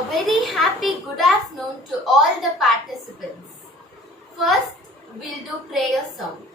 A very happy good afternoon to all the participants. First, we'll do prayer song.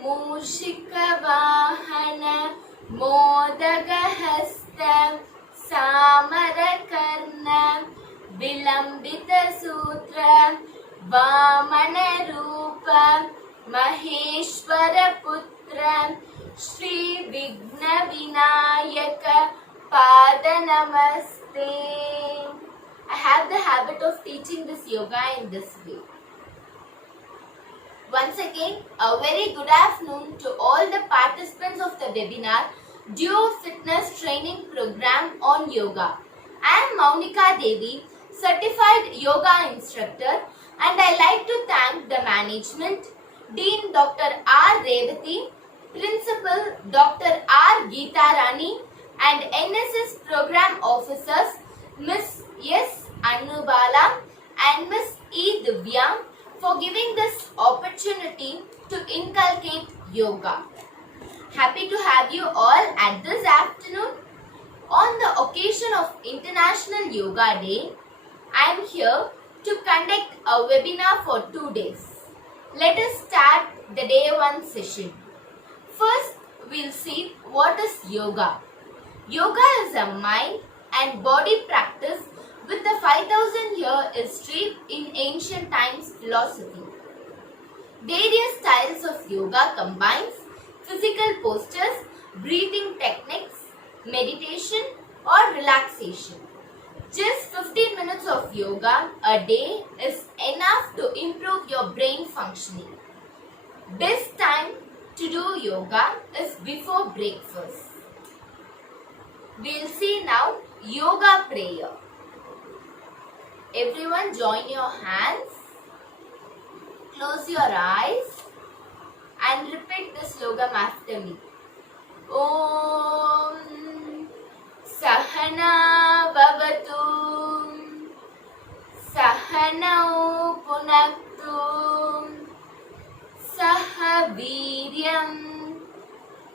Mushikavahana Modagahasta Samarakarna Vilambita Sutra Vamana Rupa Maheshwara Putra Shri Vigna Vinayaka Pada Namaste. I have the habit of teaching this yoga in this way. Once again, a very good afternoon to all the participants of the webinar Duo Fitness Training Program on Yoga. I am Maunika Devi, Certified Yoga Instructor, and I like to thank the management, Dean Dr. R. Revati, Principal Dr. R. Geeta Rani, and NSS Program Officers Miss S. Annubala and Miss E. Divya for giving this opportunity to inculcate yoga. Happy to have you all at this afternoon. On the occasion of International Yoga Day, I am here to conduct a webinar for 2 days. Let us start the day 1 session. First, we'll see what is yoga. Yoga is a mind and body practice with a 5,000-year history in ancient times philosophy. Various styles of yoga combines physical postures, breathing techniques, meditation or relaxation. Just 15 minutes of yoga a day is enough to improve your brain functioning. Best time to do yoga is before breakfast. We'll see now yoga prayer. Everyone join your hands, close your eyes and repeat this slogam after me. Om Sahana Bhavatu Sahanau Punaktu Sahaviryam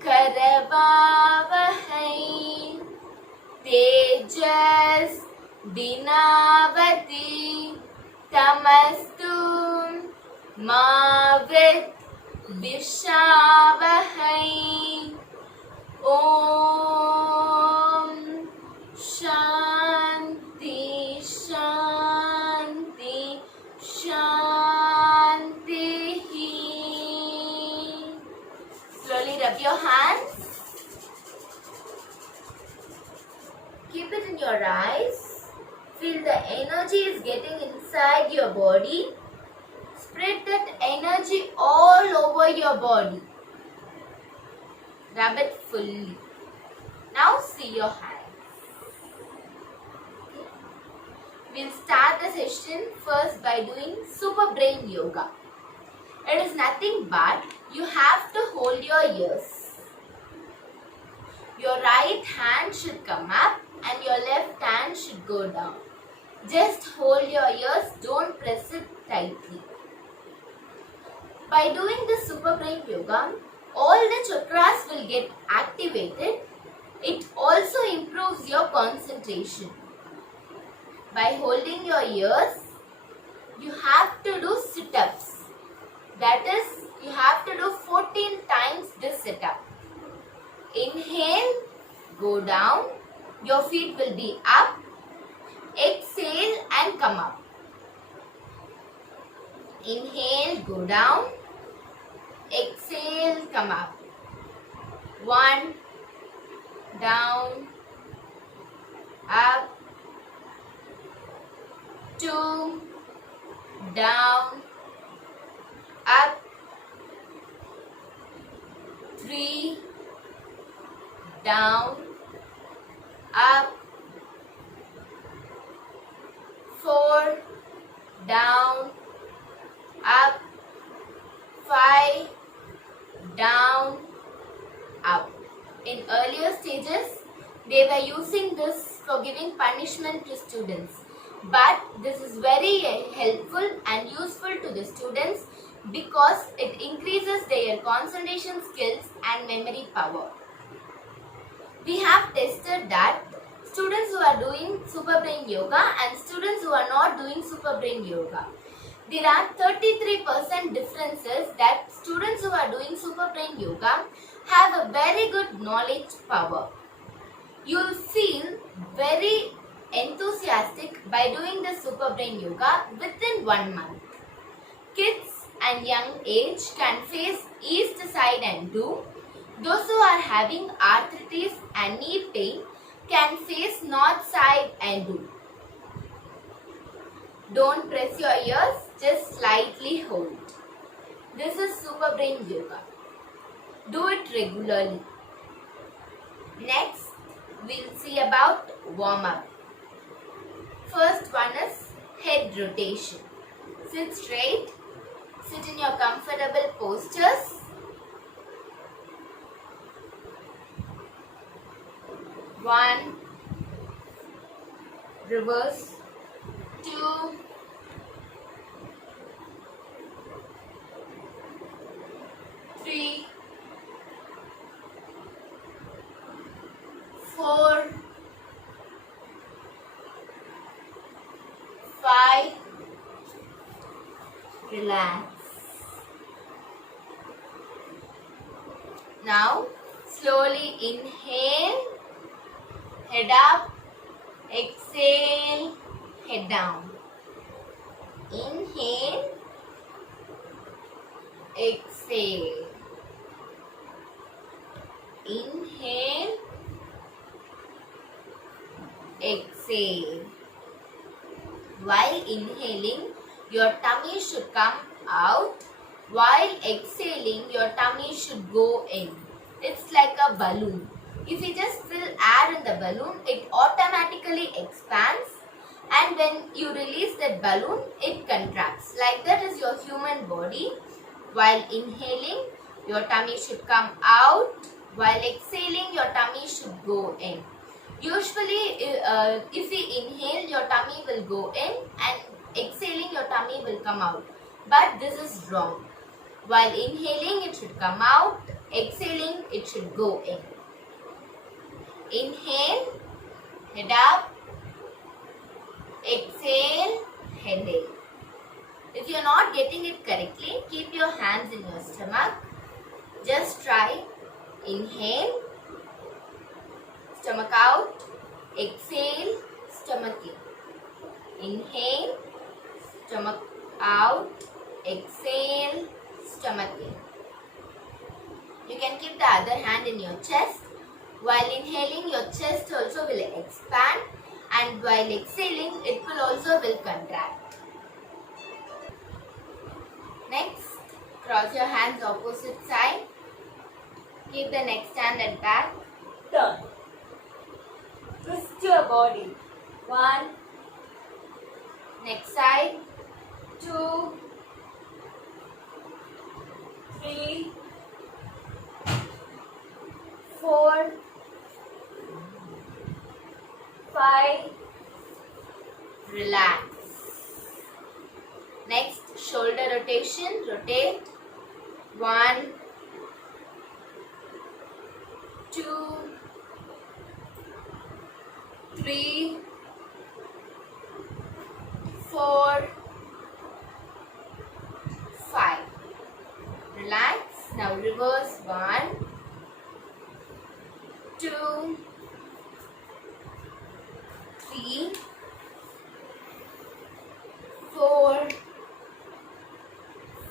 Karavavahai Tejas Dinavati Tamastu Mavit Vishavahai. Om Shanti Shanti Shanti. Slowly rub your hands. Keep it in your eyes. Feel the energy is getting inside your body. Spread that energy all over your body. Rub it fully. Now see your hands. Okay. We'll start the session first by doing Super Brain Yoga. It is nothing but you have to hold your ears. Your right hand should come up and your left hand should go down. Just hold your ears, don't press it tightly. By doing this Super Brain Yoga, all the chakras will get activated. It also improves your concentration. By holding your ears, you have to do sit-ups. That is, you have to do 14 times this sit-up. Inhale, go down. Your feet will be up. Exhale and come up. Inhale, go down. Exhale, come up. 1, down, up. 2, down, up. 3, down, up. 4, down, up. 5, down, up. In earlier stages, they were using this for giving punishment to students. But this is very helpful and useful to the students because it increases their concentration skills and memory power. We have tested that students who are are doing Super Brain Yoga and students who are not doing Super Brain Yoga. There are 33% differences that students who are doing Super Brain Yoga have a very good knowledge power. You will feel very enthusiastic by doing the Super Brain Yoga within 1 month. Kids and young age can face east side and do. Those who are having arthritis and knee pain can face north side and do. Don't press your ears, just slightly hold. This is Super Brain Yoga. Do it regularly. Next, we'll see about warm-up. First one is head rotation. Sit straight. Sit in your comfortable postures. 1, reverse, 2, 3, 4, 5, relax. Now, slowly inhale, head up, exhale, head down. Inhale, exhale. Inhale, exhale. While inhaling, your tummy should come out. While exhaling, your tummy should go in. It's like a balloon. If you just fill air in the balloon, it automatically expands, and when you release that balloon, it contracts. Like that is your human body. While inhaling, your tummy should come out. While exhaling, your tummy should go in. Usually, if we inhale, your tummy will go in, and exhaling, your tummy will come out. But this is wrong. While inhaling, it should come out. Exhaling, it should go in. Inhale, head up. Exhale, head in. If you are not getting it correctly, keep your hands in your stomach. Just try. Inhale, stomach out. Exhale, stomach in. Inhale, stomach out. Exhale, stomach in. You can keep the other hand in your chest. While inhaling, your chest also will expand, and while exhaling, it will also will contract. Next, cross your hands opposite side. Keep the neck stand at back. Turn. Twist your body. 1, next side. 2, 3, 4, 5. Relax. Next, shoulder rotation. Rotate. 1, 2, 3, 4, 5. Relax. Now reverse. 1, 2, 3, 4,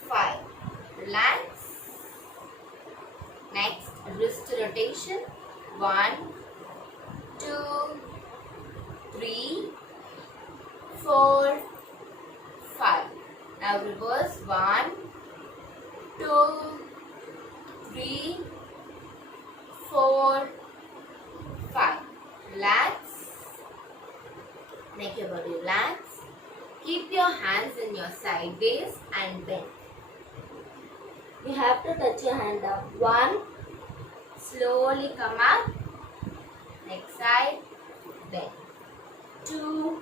5. Relax. Next, wrist rotation. 1, 2, 3, 4, 5. Now reverse. 1, 2, 3, 4, 5. Relax. Make your body relax. Keep your hands in your sideways and bend. You have to touch your hand up. 1, slowly come up. Next side, bend. 2,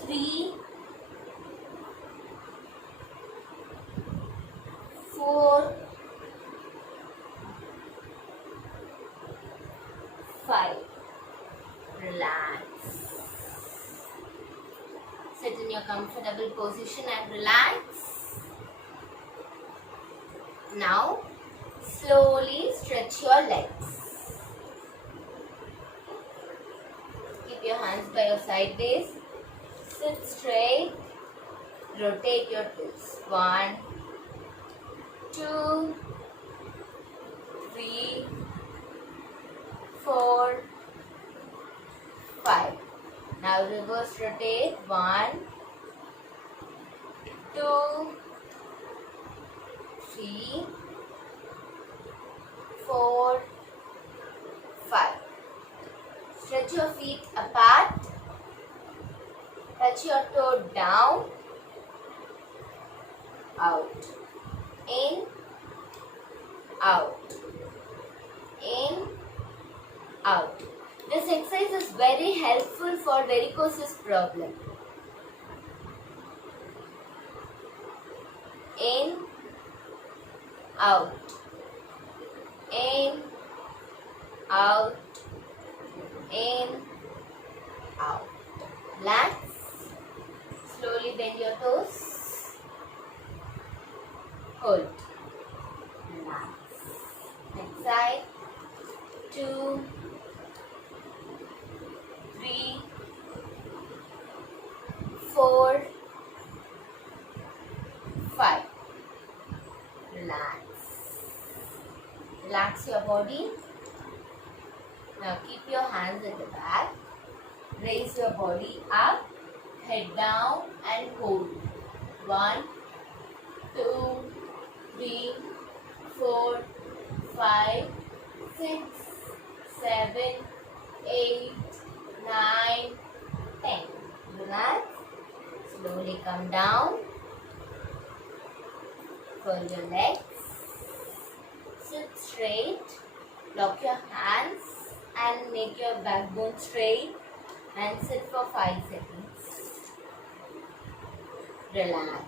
3, 4, 5. Relax. Sit in your comfortable position and relax. Now, slowly stretch your legs. Keep your hands by your sideways. Sit straight. Rotate your toes. 1, 2, 3, 4, 5. Now reverse rotate. 1, 2, 3, 4, 5. Stretch your feet apart. Touch your toe down. Out. In. Out. In. Out. This exercise is very helpful for varicose problem. In. Out. In. Out. In. Out. Relax. Slowly bend your toes. Hold. Relax. Next side. 2, 3, 4, 5. Relax. Relax your body. Now keep your hands at the back. Raise your body up. Head down and hold. 1, 2, 3, 4, 5, 6, 7, 8, 9, 10. Relax. Slowly come down. Curl your legs. Sit straight. Lock your hands and make your backbone straight and sit for 5 seconds. Relax.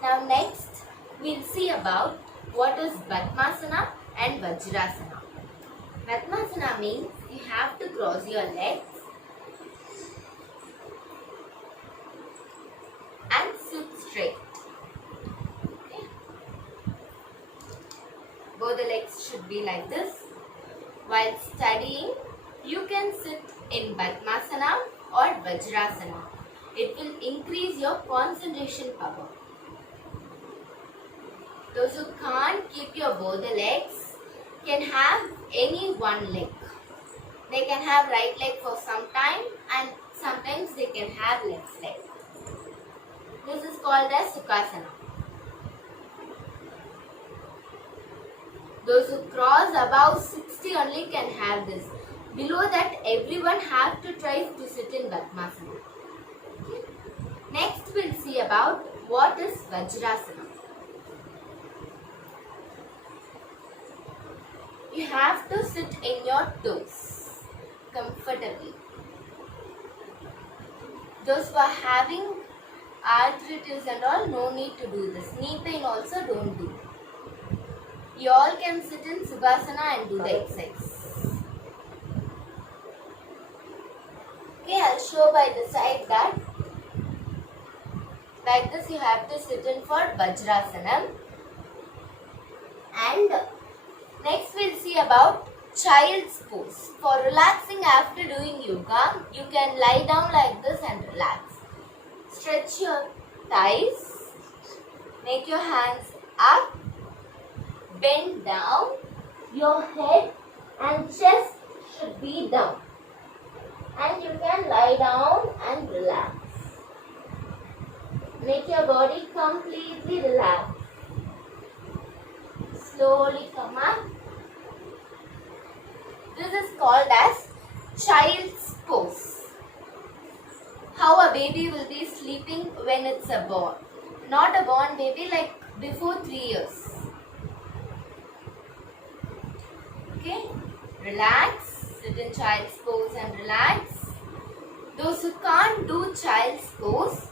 Now next we'll see about what is Padmasana and Vajrasana. Padmasana means you have to cross your legs and sit straight. Okay. Both the legs should be like this. While studying, you can sit in Padmasana or Vajrasana. It will increase your concentration power. Those who can't keep your both the legs can have any one leg. They can have right leg for some time and sometimes they can have left leg. This is called as Sukhasana. Those who cross above 60 only can have this. Below that, everyone have to try to sit in Padmasana. Okay. Next we'll see about what is Vajrasana. You have to sit in your toes comfortably. Those who are having arthritis and all, no need to do this. Knee pain also don't do. You all can sit in Sukhasana and do the exercise. Okay, I'll show by the side that like this you have to sit in for Vajrasana. And next we'll see about child's pose. For relaxing after doing yoga, you can lie down like this and relax. Stretch your thighs. Make your hands up. Bend down. Your head and chest should be down. And you can lie down and relax. Make your body completely relaxed. Slowly come up. This is called as child's pose. How a baby will be sleeping when it's a born. Not a born baby, like before 3 years. Okay, relax. Sit in child's pose and relax. Those who can't do child's pose,